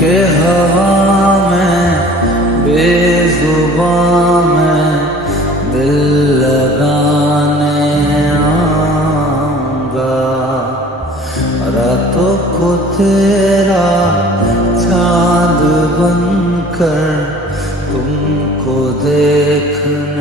के हवा में बेजुबां में दिल लगाने आऊंगा। रातों को तेरा चांद बनकर तुमको देखने